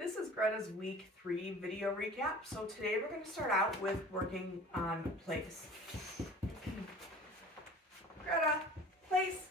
This is Greta's week 3 video recap. So today we're going to start out with working on place. Greta, place.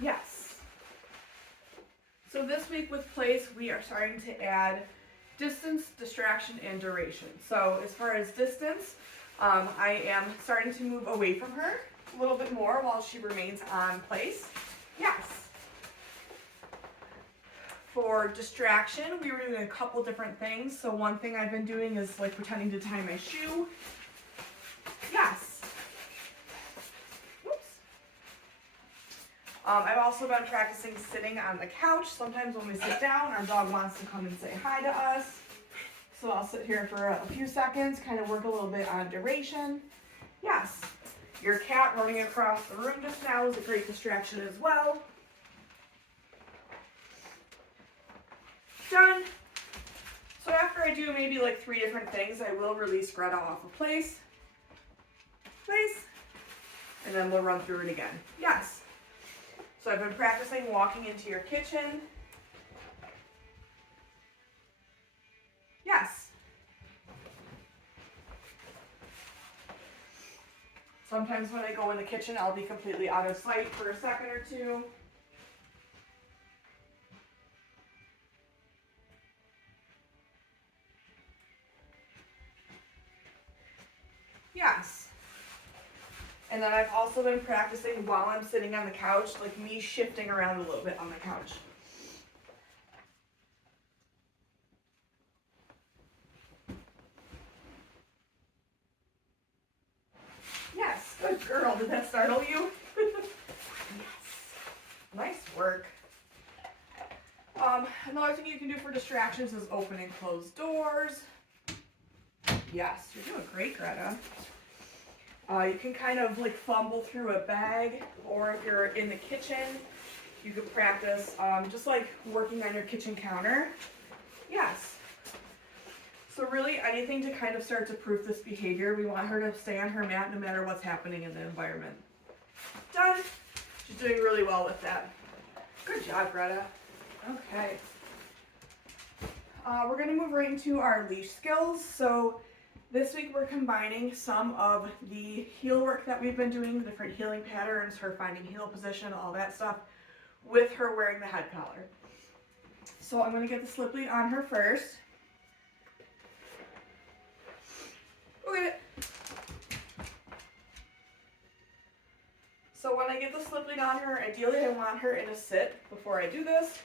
Yes. So this week with place, we are starting to add distance, distraction, and duration. So as far as distance, I am starting to move away from her a little bit more while she remains on place. Yes. For distraction, we were doing a couple different things. So one thing I've been doing is like pretending to tie my shoe. Yes. Whoops. I've also been practicing sitting on the couch. Sometimes when we sit down, our dog wants to come and say hi to us. So I'll sit here for a few seconds, kind of work a little bit on duration. Yes. Your cat running across the room just now is a great distraction as well. Done. So after I do maybe like 3 different things, I will release Greta off of place, and then we'll run through it again. Yes. So I've been practicing walking into your kitchen. Yes. Sometimes when I go in the kitchen, I'll be completely out of sight for a second or two. Yes. And then I've also been practicing while I'm sitting on the couch, like me shifting around a little bit on the couch. Yes, good girl. Did that startle you? Yes. Nice work. Another thing you can do for distractions is open and close doors. Yes, you're doing great, Greta. You can kind of like fumble through a bag, or if you're in the kitchen, you could practice just like working on your kitchen counter. Yes. So really anything to kind of start to proof this behavior. We want her to stay on her mat no matter what's happening in the environment. Done. She's doing really well with that. Good job, Greta. Okay. We're going to move right into our leash skills. So this week we're combining some of the heel work that we've been doing, the different heeling patterns, her finding heel position, all that stuff, with her wearing the head collar. So I'm going to get the slip lead on her first. Look at it. So when I get the slip lead on her, ideally I want her in a sit before I do this.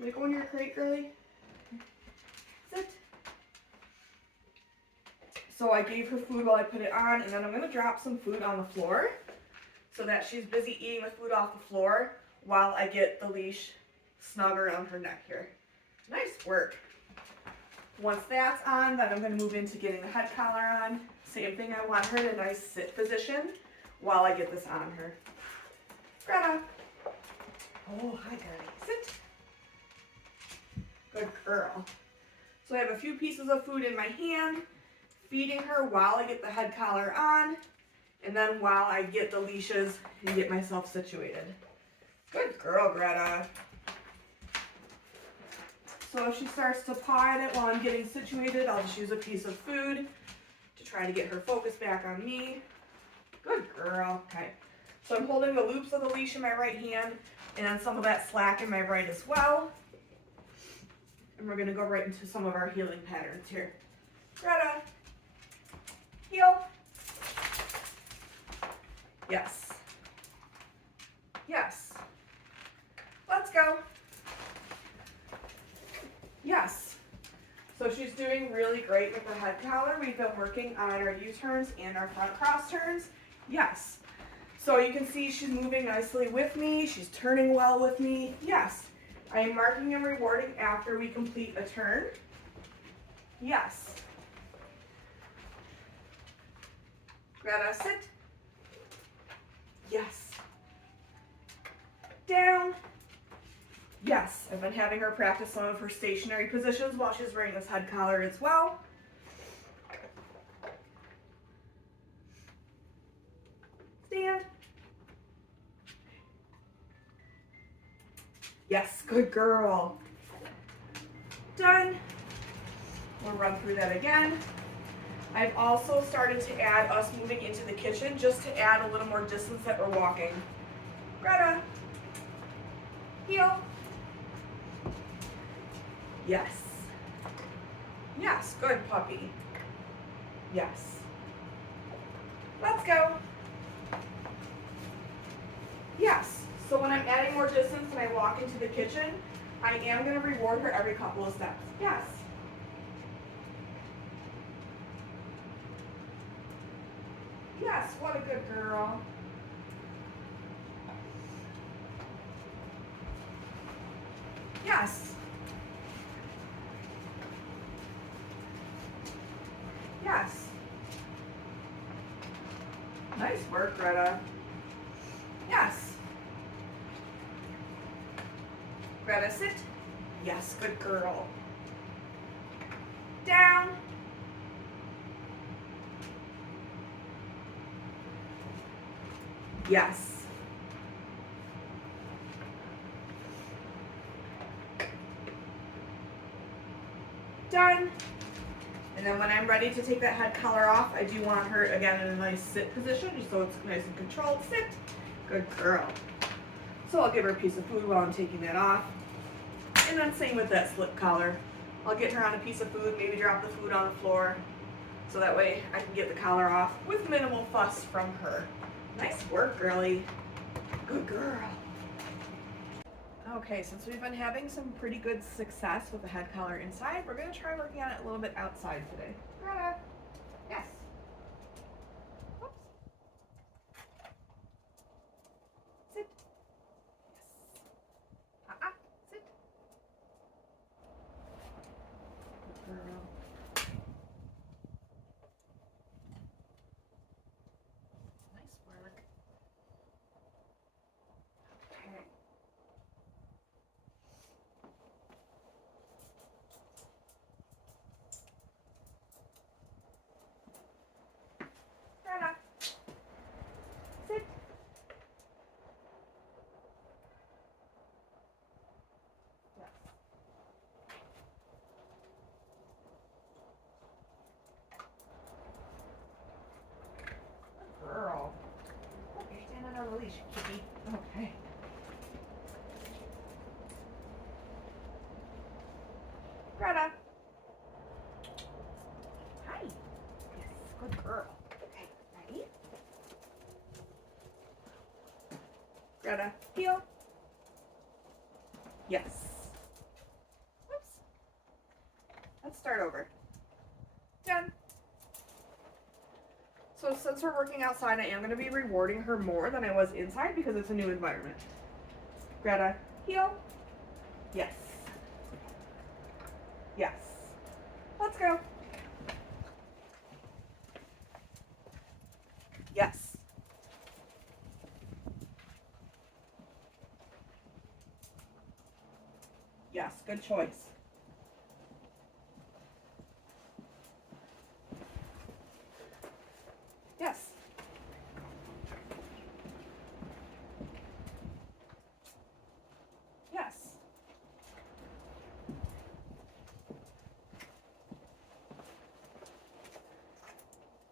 Let me go in your crate, girly. Sit. So I gave her food while I put it on, and then I'm going to drop some food on the floor so that she's busy eating the food off the floor while I get the leash snug around her neck here. Nice work. Once that's on, then I'm going to move into getting the head collar on. Same thing, I want her in a nice sit position while I get this on her. Greta. Oh, hi, girlie. Sit. Good girl. So I have a few pieces of food in my hand, feeding her while I get the head collar on, and then while I get the leashes and get myself situated. Good girl, Greta. So if she starts to paw at it while I'm getting situated, I'll just use a piece of food to try to get her focus back on me. Good girl. Okay. So I'm holding the loops of the leash in my right hand and then some of that slack in my right as well. And we're going to go right into some of our heeling patterns here. Greta. Heel. Yes. Yes. Let's go. Yes. So she's doing really great with the head collar. We've been working on our U-turns and our front cross turns. Yes. So you can see she's moving nicely with me. She's turning well with me. Yes. I am marking and rewarding after we complete a turn. Yes. Greta, sit. Yes. Down. Yes, I've been having her practice some of her stationary positions while she's wearing this head collar as well. Stand. Yes, good girl. Done. We'll run through that again. I've also started to add us moving into the kitchen just to add a little more distance that we're walking. Greta, heel. Yes. Yes, good puppy. Yes. Let's go. Yes. So when I'm adding more distance and I walk into the kitchen, I am going to reward her every couple of steps. Yes. Yes, what a good girl. Yes. Yes. Nice work, Greta. Yes. Greta, sit. Yes, good girl. Down. Yes. Done. And then when I'm ready to take that head collar off, I do want her, again, in a nice sit position, just so it's nice and controlled. Sit. Good girl. So I'll give her a piece of food while I'm taking that off. And then same with that slip collar. I'll get her on a piece of food, maybe drop the food on the floor, so that way I can get the collar off with minimal fuss from her. Nice work, girlie. Good girl. Okay, since we've been having some pretty good success with the head collar inside, we're going to try working on it a little bit outside today. Greta. Yes. Whoops. Sit. Yes. Sit. Good girl. Nice work. Okay. Greta. Sit. Yes. Good girl. Oh, you're standing on the leash, kitty. Okay. Greta. Hi. Yes, good girl. Okay, ready? Greta, heel. Yes. Whoops. Let's start over. Done. So since we're working outside, I am going to be rewarding her more than I was inside because it's a new environment. Greta, heel. Yes. Yes. Let's go. Yes. Yes, good choice. Yes. Yes.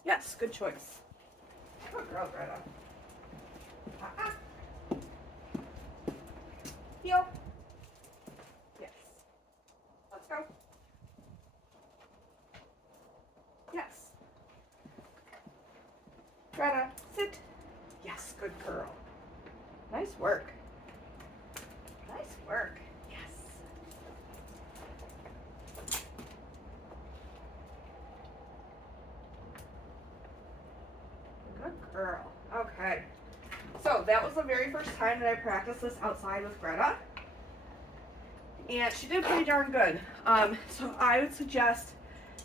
Yes, good choice. Good girl, Greta. Heel. Yes. Let's go. Yes. Greta, sit. Yes, good girl. Nice work. Nice work. Yes. Good girl. Okay. So that was the very first time that I practiced this outside with Greta. And she did pretty darn good. So I would suggest,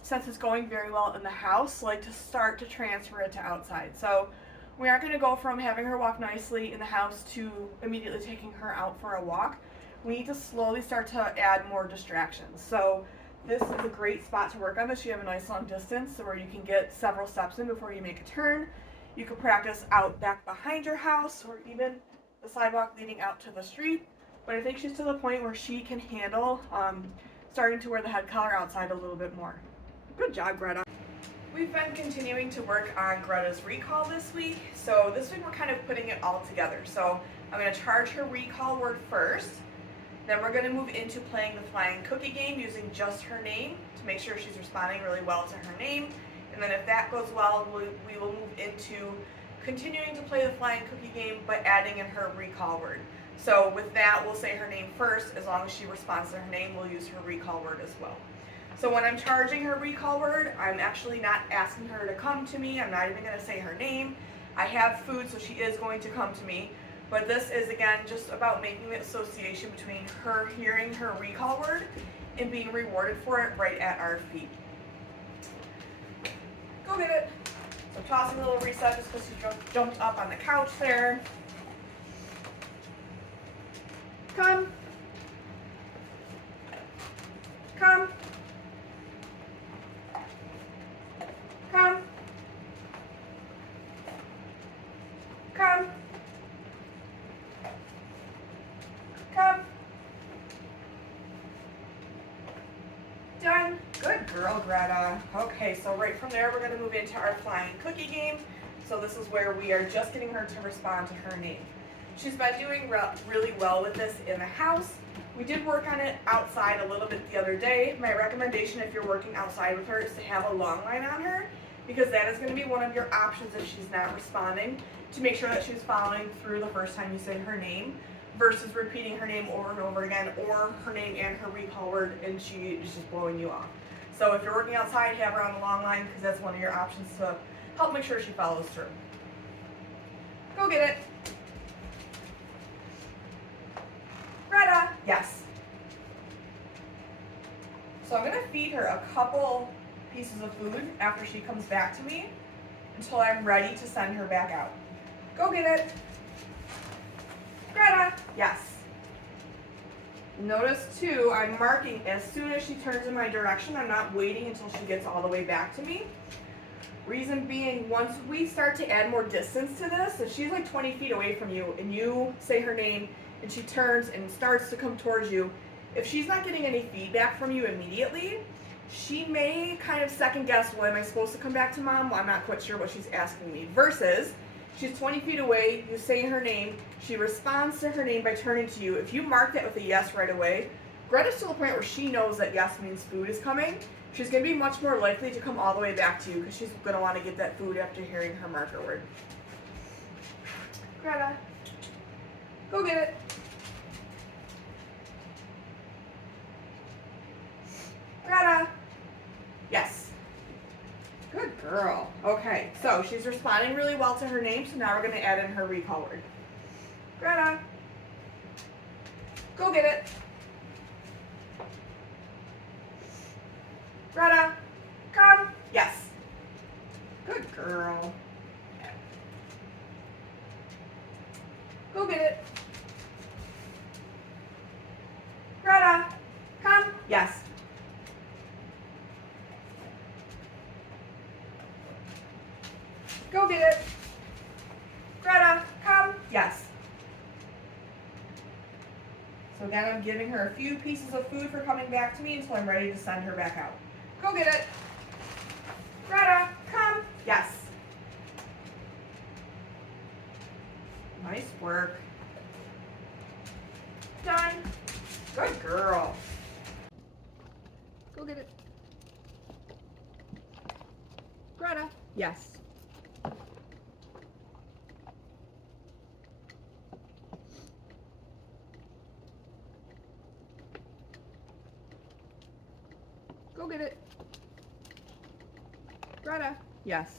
since it's going very well in the house, like to start to transfer it to outside. So we aren't going to go from having her walk nicely in the house to immediately taking her out for a walk. We need to slowly start to add more distractions. So this is a great spot to work on this. You have a nice long distance where you can get several steps in before you make a turn. You can practice out back behind your house or even the sidewalk leading out to the street. but I think she's to the point where she can handle starting to wear the head collar outside a little bit more. Good job, Greta. We've been continuing to work on Greta's recall this week, so this week we're kind of putting it all together. So I'm going to charge her recall word first, then we're going to move into playing the flying cookie game using just her name to make sure she's responding really well to her name, and then if that goes well, we will move into continuing to play the flying cookie game but adding in her recall word. So with that, we'll say her name first. As long as she responds to her name, we'll use her recall word as well. So when I'm charging her recall word, I'm actually not asking her to come to me. I'm not even going to say her name. I have food, so she is going to come to me. But this is, again, just about making the association between her hearing her recall word and being rewarded for it right at our feet. Go get it. So tossing a little reset just because she jumped up on the couch there. Come. Come. Come. Come. Come. Done. Good girl, Greta. Okay, so right from there, we're going to move into our flying cookie game. So this is where we are just getting her to respond to her name. She's been doing really well with this in the house. We did work on it outside a little bit the other day. My recommendation if you're working outside with her is to have a long line on her, because that is going to be one of your options if she's not responding, to make sure that she's following through the first time you say her name versus repeating her name over and over again, or her name and her recall word and she is just blowing you off. So if you're working outside, have her on the long line because that's one of your options to help make sure she follows through. Go get it. Greta, yes. So I'm going to feed her a couple pieces of food after she comes back to me until I'm ready to send her back out. Go get it. Greta, yes. Notice too, I'm marking as soon as she turns in my direction. I'm not waiting until she gets all the way back to me. Reason being, once we start to add more distance to this, if she's like 20 feet away from you and you say her name and she turns and starts to come towards you, if she's not getting any feedback from you immediately, she may kind of second guess, well, am I supposed to come back to mom? Well, I'm not quite sure what she's asking me. Versus, she's 20 feet away, you say her name, she responds to her name by turning to you. If you mark that with a yes right away, Greta's to the point where she knows that yes means food is coming. She's going to be much more likely to come all the way back to you because she's going to want to get that food after hearing her marker word. Greta, go get it. Greta, yes. Good girl. Okay, so she's responding really well to her name, so now we're going to add in her recall word. Greta, go get it. Greta, come. Yes. Good girl. Go get it. Greta, come. Yes. Go get it. Greta, come. Yes. So again, I'm giving her a few pieces of food for coming back to me until I'm ready to send her back out. Go get it. Greta, come. Yes. Nice work. Done. Good girl. Go get it. Greta, yes. Go get it. Greta, yes.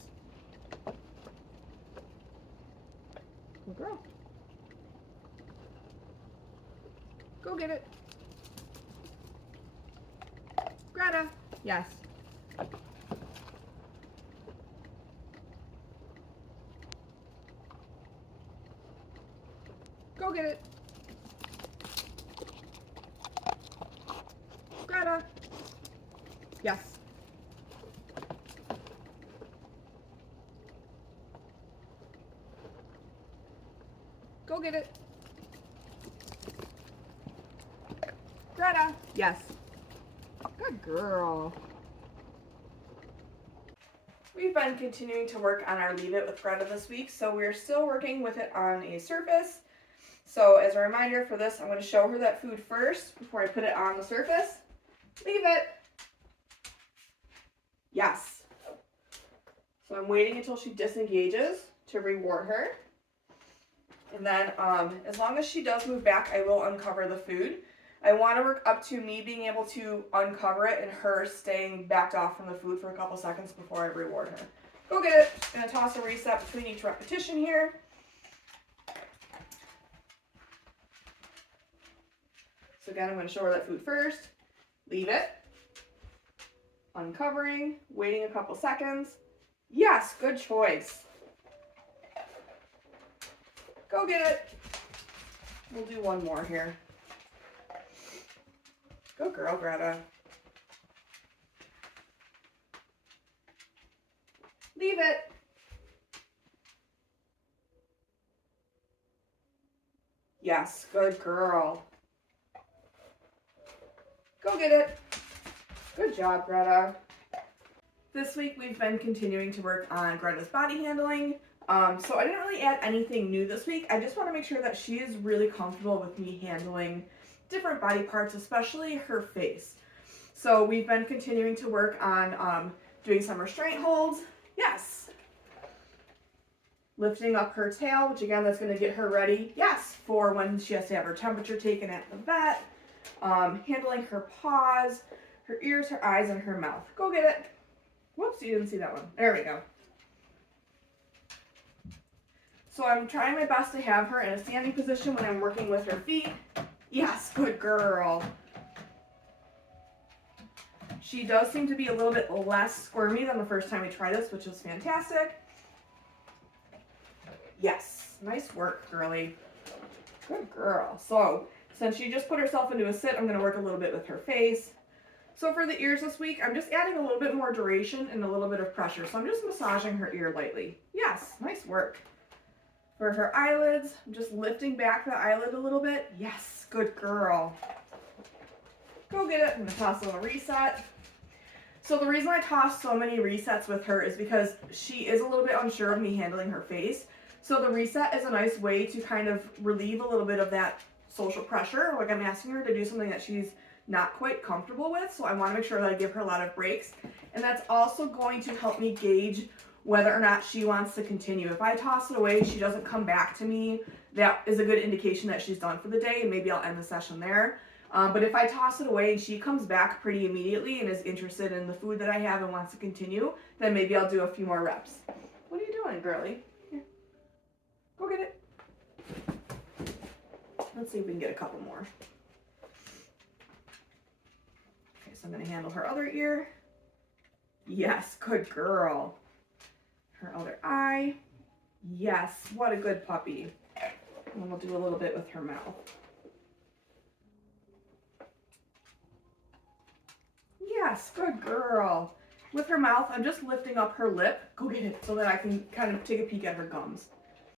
Good girl. Go get it. Greta, yes. Go get it. Greta, yes. Go get it. Greta, yes. Good girl. We've been continuing to work on our Leave It with Greta this week, so we're still working with it on a surface. So as a reminder for this, I'm going to show her that food first before I put it on the surface. Leave it. Yes. So I'm waiting until she disengages to reward her. And then as long as she does move back, I will uncover the food. I want to work up to me being able to uncover it and her staying backed off from the food for a couple seconds before I reward her. Go get it. Just going to toss a reset between each repetition here. So again, I'm going to show her that food first. Leave it. Uncovering. Waiting a couple seconds. Yes, good choice. Go get it. We'll do one more here. Good girl, Greta. Leave it. Yes, good girl. Go get it. Good job, Greta. This week we've been continuing to work on Greta's body handling. So I didn't really add anything new this week. I just want to make sure that she is really comfortable with me handling different body parts, especially her face. So we've been continuing to work on doing some restraint holds. Yes. Lifting up her tail, which again, that's going to get her ready. Yes, for when she has to have her temperature taken at the vet. Handling her paws, her ears, her eyes, and her mouth. Go get it. Whoops, you didn't see that one. There we go. So I'm trying my best to have her in a standing position when I'm working with her feet. Yes, good girl. She does seem to be a little bit less squirmy than the first time we tried this, which is fantastic. Yes, nice work, girly. Good girl. So since she just put herself into a sit, I'm going to work a little bit with her face. So for the ears this week, I'm just adding a little bit more duration and a little bit of pressure. So I'm just massaging her ear lightly. Yes, nice work. For her eyelids, I'm just lifting back the eyelid a little bit. Yes, good girl. Go get it. I'm going to toss a little reset. So the reason I toss so many resets with her is because she is a little bit unsure of me handling her face. So the reset is a nice way to kind of relieve a little bit of that social pressure. Like I'm asking her to do something that she's not quite comfortable with. So I want to make sure that I give her a lot of breaks. And that's also going to help me gauge whether or not she wants to continue. If I toss it away, she doesn't come back to me, that is a good indication that she's done for the day, and maybe I'll end the session there. But if I toss it away and she comes back pretty immediately and is interested in the food that I have and wants to continue, then maybe I'll do a few more reps. What are you doing, girly? Here. Go get it. Let's see if we can get a couple more. Okay, so I'm going to handle her other ear. Yes, good girl. Her other eye. Yes, what a good puppy. And then we'll do a little bit with her mouth. Yes, good girl. With her mouth, I'm just lifting up her lip. Go get it so that I can kind of take a peek at her gums.